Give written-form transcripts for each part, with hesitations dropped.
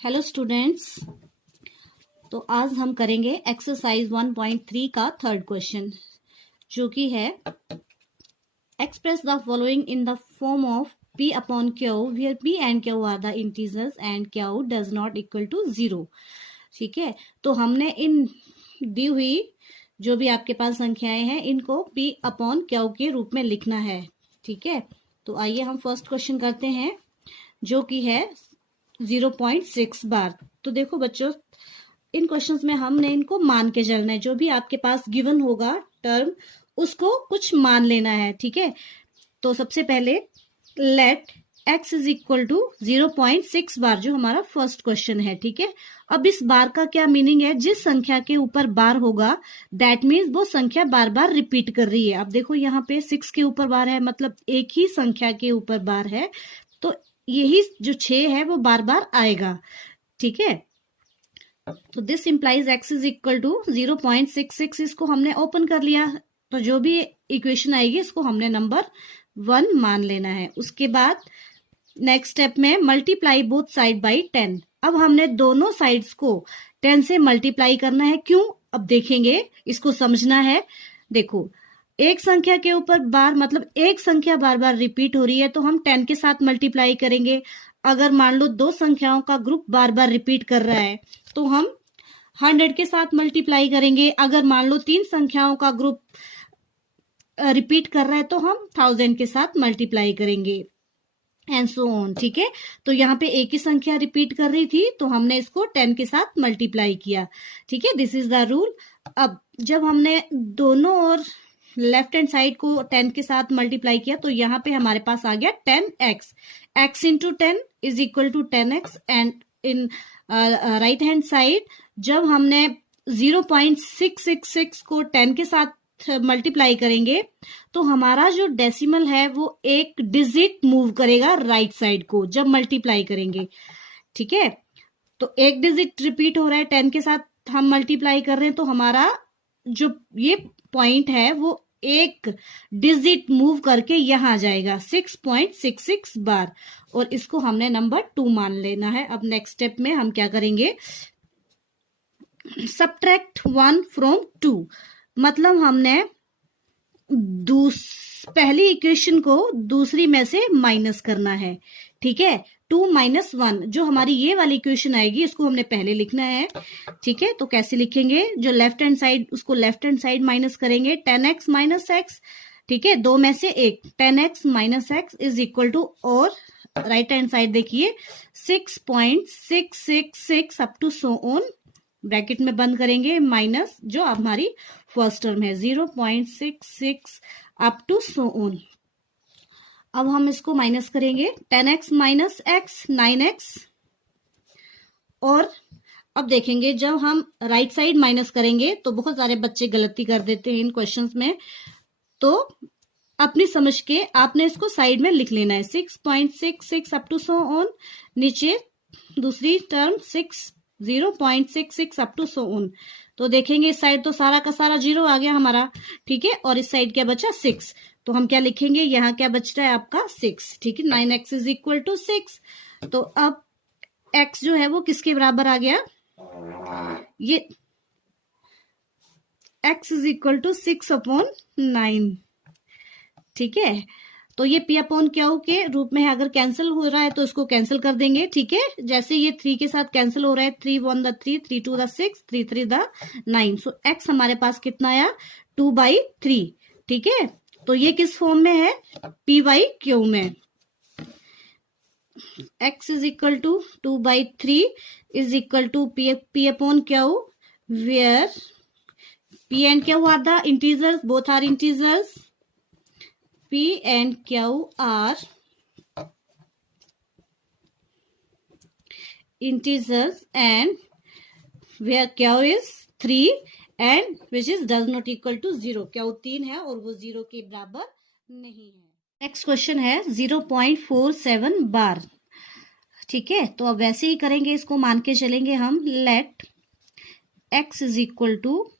Hello students. तो आज हम करेंगे एक्सरसाइज 1.3 का थर्ड क्वेश्चन, जो कि है express the following in the form of p upon q where p and q are the integers and q does not equal to 0। ठीक है, तो हमने इन दी हुई जो भी आपके पास संख्याएं हैं इनको p अपॉन q के रूप में लिखना है। ठीक है, तो आइए हम फर्स्ट क्वेश्चन करते हैं, जो कि है 0.6 बार। तो देखो बच्चों, इन क्वेश्चंस में हमने इनको मान के चलना है। जो भी आपके पास गिवन होगा टर्म, उसको कुछ मान लेना है। ठीक है, तो सबसे पहले let x is equal to 0.6 bar, जो हमारा फर्स्ट क्वेश्चन है। ठीक है, अब इस बार का क्या मीनिंग है? जिस संख्या के ऊपर बार होगा दैट मीन्स वो संख्या बार बार रिपीट कर रही है। अब देखो यहाँ पे 6 के ऊपर बार है, मतलब एक ही संख्या के ऊपर बार है, तो यही जो 6 है वो बार बार आएगा। ठीक है, तो this implies x is equal to 0.66। इसको हमने ओपन कर लिया, तो जो भी इक्वेशन आएगी इसको हमने नंबर 1 मान लेना है। उसके बाद नेक्स्ट स्टेप में मल्टीप्लाई बोथ साइड बाई 10। अब हमने दोनों साइड्स को 10 से मल्टीप्लाई करना है। क्यों? अब देखेंगे, इसको समझना है। देखो, एक संख्या के ऊपर बार मतलब एक संख्या बार बार रिपीट हो रही है, तो हम 10 के साथ मल्टीप्लाई करेंगे। अगर मान लो दो संख्याओं का ग्रुप बार बार रिपीट कर रहा है तो हम 100 के साथ मल्टीप्लाई करेंगे। अगर मान लो 3 संख्याओं का ग्रुप रिपीट कर रहा है तो हम 1000 के साथ मल्टीप्लाई करेंगे, एंड सो ऑन। ठीक है, तो यहाँ पे एक ही संख्या रिपीट कर रही थी तो हमने इसको 10 के साथ मल्टीप्लाई किया। ठीक है, दिस इज द रूल। अब जब हमने दोनों और लेफ्ट हैंड साइड को 10 के साथ मल्टीप्लाई किया तो यहाँ पे हमारे पास आ गया 10x। x into 10 is equal to 10x। And in right hand side जब हमने 0.666 को 10 के साथ मल्टीप्लाई करेंगे तो हमारा जो डेसिमल है वो एक डिजिट मूव करेगा राइट साइड को जब मल्टीप्लाई करेंगे। ठीक है, तो एक डिजिट रिपीट हो रहा है, 10 के साथ हम मल्टीप्लाई कर रहे हैं, तो हमारा जो ये पॉइंट है वो एक डिजिट मूव करके यहां आ जाएगा 6.66 बार, और इसको हमने नंबर 2 मान लेना है। अब नेक्स्ट स्टेप में हम क्या करेंगे? सबट्रैक्ट 1 फ्रॉम 2, मतलब हमने पहली इक्वेशन को दूसरी में से माइनस करना है। ठीक है, 2 - 1 जो हमारी ये वाली इक्वेशन आएगी इसको हमने पहले लिखना है। ठीक है, तो कैसे लिखेंगे? जो लेफ्ट हैंड साइड उसको लेफ्ट हैंड साइड माइनस करेंगे, 10x - x। ठीक है, 2 में से 1, 10x - x is equal to, और राइट हैंड साइड देखिए 6.666 up to so on, bracket में बंद करेंगे, माइनस जो हमारी फर्स्ट टर्म है 0.66 अप टू सो ऑन। अब हम इसको माइनस करेंगे, 10x - x 9x। और अब देखेंगे जब हम राइट साइड माइनस करेंगे तो बहुत सारे बच्चे गलती कर देते हैं इन क्वेश्चंस में, तो अपनी समझ के आपने इसको साइड में लिख लेना है 6.66 अप टू सो ऑन, नीचे दूसरी term 0.66 up to so on. तो देखेंगे इस साइड तो सारा का सारा 0 आ गया हमारा। ठीक है, और इस साइड क्या बचा? 6। तो हम क्या लिखेंगे? यहाँ क्या बच रहा है आपका? 6। ठीक है, 9x इज इक्वल टू 6। तो अब x जो है वो किसके बराबर आ गया? ये x is equal to 6 upon 9। ठीक है, तो ये p अपॉन क्यू के रूप में है। अगर कैंसिल हो रहा है तो इसको कैंसिल कर देंगे। ठीक है, जैसे ये 3 के साथ कैंसिल हो रहा है, 3 1 the 3, 3 2 the 6, 3 3 the 9। So x हमारे पास कितना आया? 2/3। ठीक है, तो ये किस फॉर्म में है? p/q में। x is equal to 2/3 is equal to p upon q, where p and q are the integers, both are integers. p and q are integers, and where q is 3 and which is does not equal to 0। q 3 है और वो 0 के बराबर नहीं है। Next question है 0.47 बार। ठीक है, तो अब वैसे ही करेंगे, इसको मान के चलेंगे हम। Let x is equal to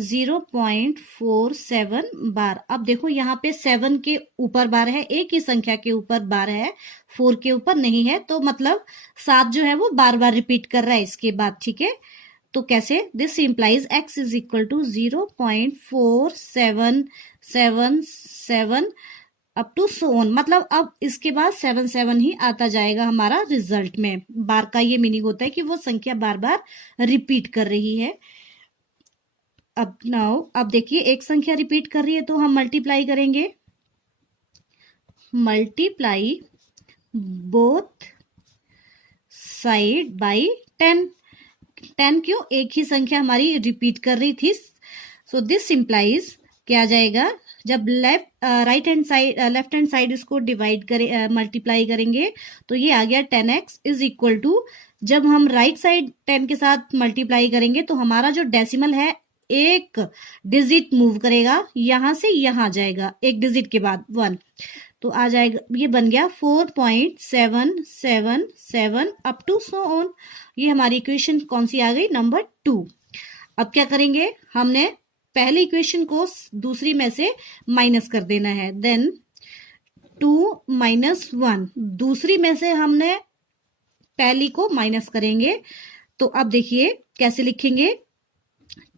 0.47 bar. अब देखो यहाँ पे 7 के ऊपर बार है, एक ही संख्या के ऊपर बार है, 4 के ऊपर नहीं है, तो मतलब 7 जो है वो बार बार रिपीट कर रहा है इसके बाद। ठीक है, तो कैसे, this implies x is equal to 0.4777 up to so on, मतलब अब इसके बाद 77 ही आता जाएगा हमारा रिजल्ट में। बार का ये मीनिंग होता है कि वो संख्या बार बार रिपीट कर रही है। अब देखिए एक संख्या रिपीट कर रही है तो हम मल्टीप्लाई करेंगे, मल्टीप्लाई बोथ साइड बाई 10। 10 क्यों, एक ही संख्या हमारी रिपीट कर रही थी। सो दिस इंप्लाइज क्या आ जाएगा, जब लेफ्ट हैंड साइड इसको डिवाइड करें, मल्टीप्लाई करेंगे तो ये आ गया 10x इज इक्वल टू, जब हम राइट साइड 10 के साथ मल्टीप्लाई करेंगे तो हमारा जो डेसिमल है एक डिजिट मूव करेगा, यहां से यहां जाएगा, एक डिजिट के बाद 1, तो आ जाएगा, ये बन गया 4.777 अप टू सो ऑन। ये हमारी इक्वेशन कौन सी आ गई, नंबर 2। अब क्या करेंगे, हमने पहली इक्वेशन को दूसरी में से माइनस कर देना है, देन 2 - 1, दूसरी में से हमने पहली को माइनस करेंगे। तो अब देखिए कैसे लिखेंगे,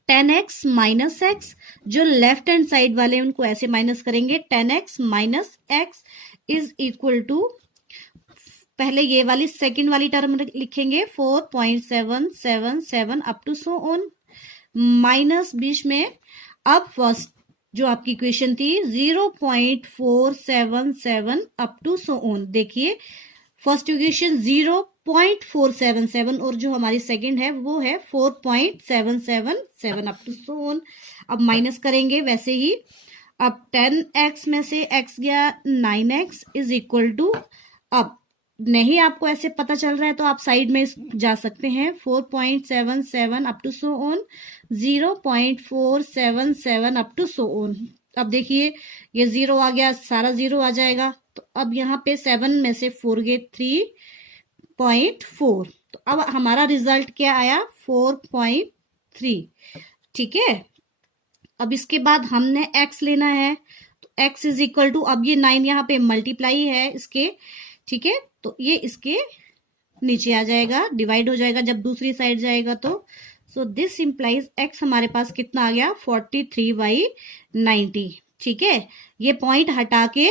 10x माइनस x, जो लेफ्ट हैंड साइड वाले हैं उनको ऐसे माइनस करेंगे, 10x minus x is equal to, पहले ये वाली सेकंड वाली टर्म लिखेंगे 4.777 up to so on, minus बीच में, अब फर्स्ट जो आपकी इक्वेशन थी 0.477 अप टू सो ऑन। देखिए फर्स्ट इक्वेशन 0.477 और जो हमारी सेकंड है वो है 4.777 अप टू सो ऑन। अब माइनस करेंगे वैसे ही, अब 10x में से x गया 9x इज इक्वल टू, अब नहीं आपको ऐसे पता चल रहा है तो आप साइड में जा सकते हैं, 4.77 up to so on, 0.477 up to so on. अब देखिए ये 0 आ गया, सारा 0 आ जाएगा, तो अब यहाँ पे 7 में से 4 गए 3.4, तो अब हमारा रिजल्ट क्या आया 4.3। ठीक है, अब इसके बाद हमने x लेना है, तो x इज इक्वल टू, अब ये 9 यहाँ पे मल्टीप्लाई है इसके, ठीक है, तो ये इसके नीचे आ जाएगा, डिवाइड हो जाएगा जब दूसरी साइड जाएगा तो। सो दिस इंप्लाइज x हमारे पास कितना आ गया 43/90। ठीक है, ये पॉइंट हटा के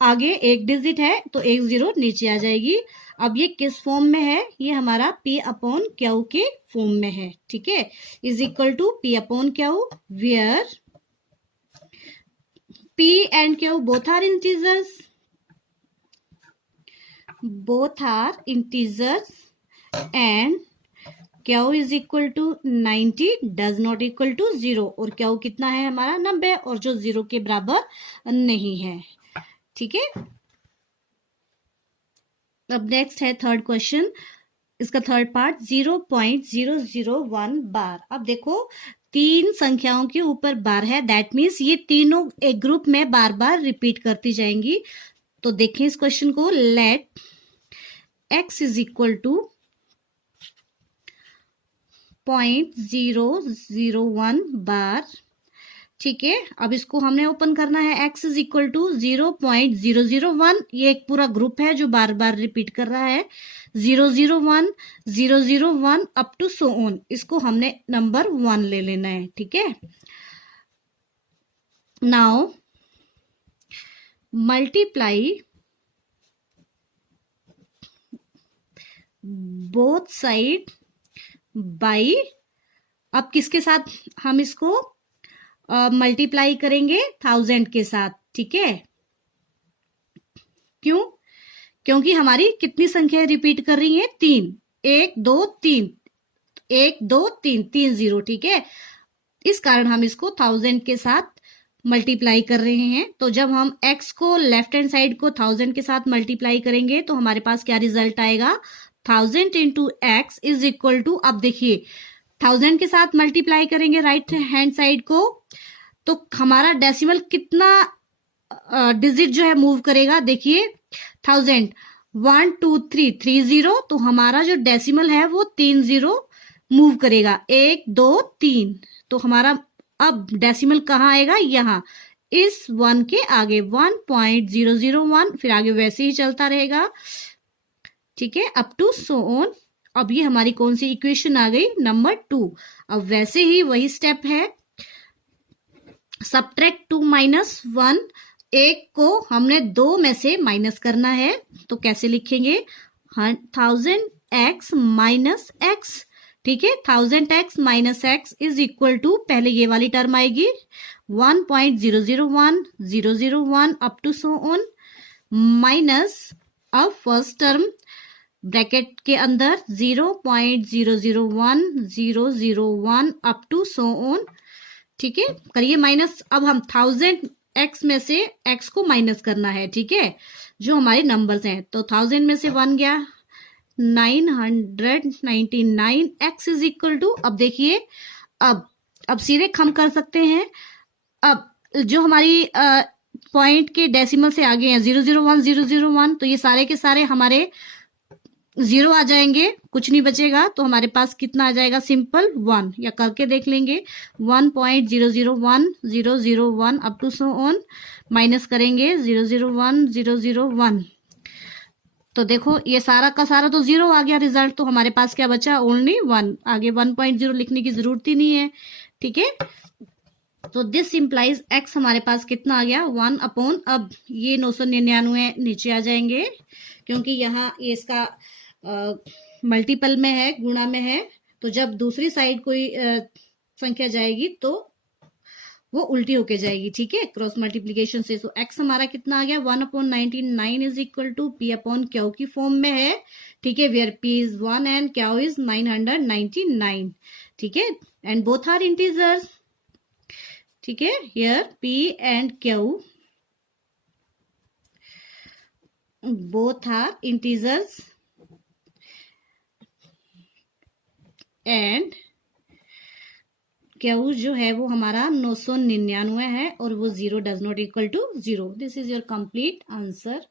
आगे एक डिजिट है तो एक 0 नीचे आ जाएगी। अब ये किस फॉर्म में है, ये हमारा P/Q के फॉर्म में है। ठीक है, is equal to P/Q where P and Q both are integers and Q is equal to 90 does not equal to 0, और Q कितना है हमारा 90 और जो 0 के बराबर नहीं है। ठीक है, अब नेक्स्ट है थर्ड क्वेश्चन, इसका थर्ड पार्ट 0.001 बार। अब देखो 3 संख्याओं के ऊपर बार है, दैट मीन्स ये तीनों एक ग्रुप में बार बार रिपीट करती जाएंगी। तो देखें इस क्वेश्चन को, let x is equal to 0.001 bar. ठीक है, अब इसको हमने ओपन करना है, x इज इक्वल टू 0.001, ये एक पूरा ग्रुप है जो बार बार रिपीट कर रहा है, 001 001 अप टू सो ऑन, इसको हमने नंबर 1 ले लेना है। ठीक है, now multiply both side by, अब किसके साथ हम इसको मल्टीप्लाई करेंगे 1000 के साथ। ठीक है, क्यों, क्योंकि हमारी कितनी संख्या रिपीट कर रही है 3, 1 2 3, 1 2 3, 3 0। ठीक है, इस कारण हम इसको 1000 के साथ मल्टीप्लाई कर रहे हैं। तो जब हम x को लेफ्ट हैंड साइड को 1000 के साथ मल्टीप्लाई करेंगे तो हमारे पास क्या रिजल्ट आएगा, 1000 into x is equal to, अब देखिए 1000 के साथ मल्टीप्लाई करेंगे राइट हैंड साइड को तो हमारा डेसिमल कितना डिजिट जो है मूव करेगा, देखिए 1000 1 2 3 3 0, तो हमारा जो डेसिमल है वो 3 0 मूव करेगा, 1 2 3, तो हमारा अब डेसिमल कहाँ आएगा, यहाँ इस 1 के आगे 1.001, फिर आगे वैसे ही चलता रहेगा, ठीक है, अप टू सो ऑन। अब ये हमारी कौन सी इक्वेशन आ गई, नंबर 2। अब वैसे ही वही स्टेप है, सब्ट्रैक्ट 2 माइनस 1, एक को हमने 2 में से माइनस करना है, तो कैसे लिखेंगे, 1000x माइनस x, ठीक है, 1000x minus x is equal to, पहले ये वाली टर्म आएगी 1.001 001 up to so on, minus अब फर्स्ट टर्म ब्रैकेट के अंदर 0.001 001 अप टू सो ऑन, ठीक है, करिए माइनस। अब हम 1000x में से x को माइनस करना है, ठीक है, जो हमारे नंबर्स हैं, तो 1000 में से 1 गया, 999, x इज इक्वल टू, अब देखिए अब सीधे हम कर सकते हैं, अब जो हमारी पॉइंट के डेसिमल से आगे हैं 001 001, तो ये सारे के सारे हमारे 0 आ जाएंगे, कुछ नहीं बचेगा, तो हमारे पास कितना आ जाएगा, सिंपल 1, या करके देख लेंगे 1.001 001 up to so on, minus करेंगे 001 001, तो देखो ये सारा का सारा तो 0 आ गया रिजल्ट, तो हमारे पास क्या बचा, ओनली 1, आगे 1.0 लिखने की जरूरत ही नहीं है, ठीक है। तो दिस इंप्लाइज x हमारे पास कितना आ गया, 1 अपॉन, अब ये 999 नीचे आ जाएंगे, क्योंकि यहाँ ये इसका मल्टीपल में है, गुणा में है, तो जब दूसरी साइड कोई संख्या जाएगी तो वो उल्टी होके जाएगी, ठीक है, क्रॉस मल्टीप्लीकेशन से। तो x हमारा कितना आ गया, 1/99 is equal to p upon Q की फॉर्म में है, ठीक है, where p is 1 and Q is 999, ठीक है, एंड बोथ आर इंटीजर्स, ठीक है, here p and q both are integers and Q जो है वो हमारा 999 है, और वो 0 does not equal to 0। This is your complete answer.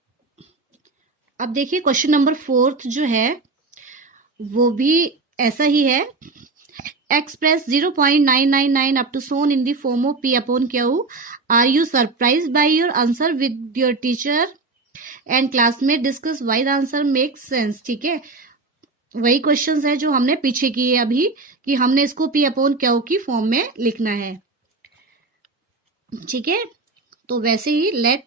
अब देखिए क्वेश्चन नंबर 4 जो है वो भी ऐसा ही है, express 0.999 up to so on in the form of p upon Q, are you surprise by your answer with your teacher and classmate, discuss why the answer makes sense, ठीक है, वही क्वेश्चंस है जो हमने पीछे किए अभी, कि हमने इसको p अपॉन क्यू की फॉर्म में लिखना है, ठीक है, तो वैसे ही let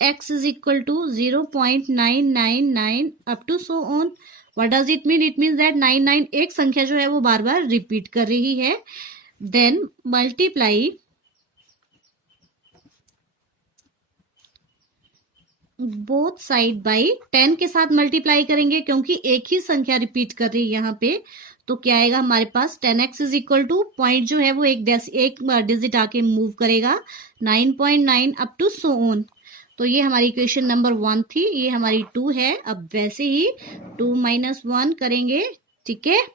x is equal to 0.999 up to so on, what does it mean, it means that 99 एक संख्या जो है वो बार बार रिपीट कर रही है, then multiply both side by 10 के साथ मल्टीप्लाई करेंगे, क्योंकि एक ही संख्या रिपीट कर रही है यहाँ पे, तो क्या आएगा हमारे पास 10x is equal to, point जो है वो एक डिजिट आके मूव करेगा 9.9 अप टू सो ऑन, तो ये हमारी इक्वेशन नंबर 1 थी, ये हमारी 2 है। अब वैसे ही 2 माइनस 1 करेंगे, ठीक है,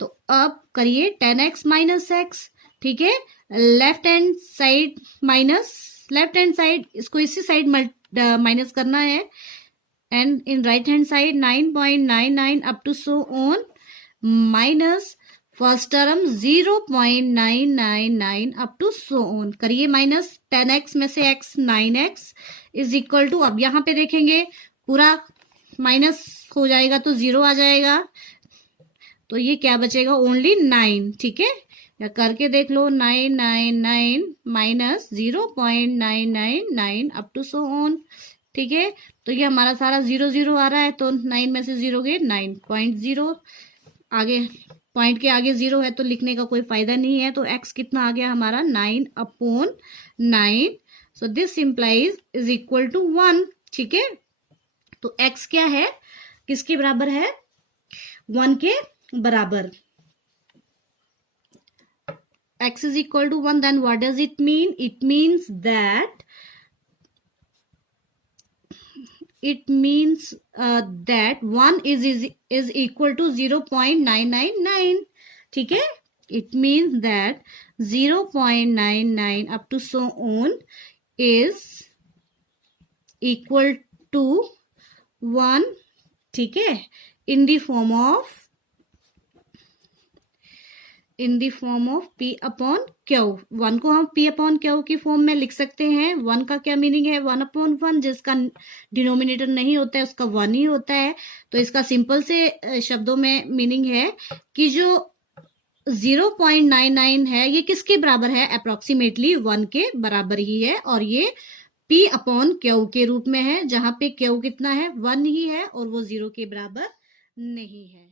तो अब करिए 10x माइनस x, ठीक है, left hand side minus left hand side, इसको इसी साइड माइनस करना है, and in right hand side 9.99 up to so on, minus first term 0.999 up to so on, करिए माइनस 10x में से x 9x is equal to, अब यहाँ पे देखेंगे पूरा माइनस हो जाएगा तो 0 आ जाएगा, तो ये क्या बचेगा, ओनली 9, ठीक है, या करके देख लो 999 minus 0.999 up to so on, ठीक है, तो ये हमारा सारा 0 आ रहा है, तो 9 में से 0 गए 9.0, आगे पॉइंट के आगे 0 है तो लिखने का कोई फायदा नहीं है, तो x कितना आ गया हमारा 9 upon 9, so this implies is equal to 1, ठीक है, तो x क्या है, किसके बराबर है, 1 के बराबर, x is equal to 1, then what does it mean, it means that that 1 is equal to 0.999, ठीक है, it means that 0.99 up to so on is equal to 1, ठीक है, in the form of in the form of P upon Q. 1 को हम P upon Q की form में लिख सकते हैं। 1 का क्या मीनिंग है? 1 अपॉन 1, जिसका डिनोमिनेटर नहीं होता है उसका 1 ही होता है। तो इसका सिंपल से शब्दों में मीनिंग है कि जो 0.99 है ये किसके बराबर है? अप्रोक्सीमेटली 1 के बराबर ही है, और ये P अपॉन क्यू के रूप में है, जहां पे क्यू कितना है? 1 ही है और वो 0 के बराबर नहीं है।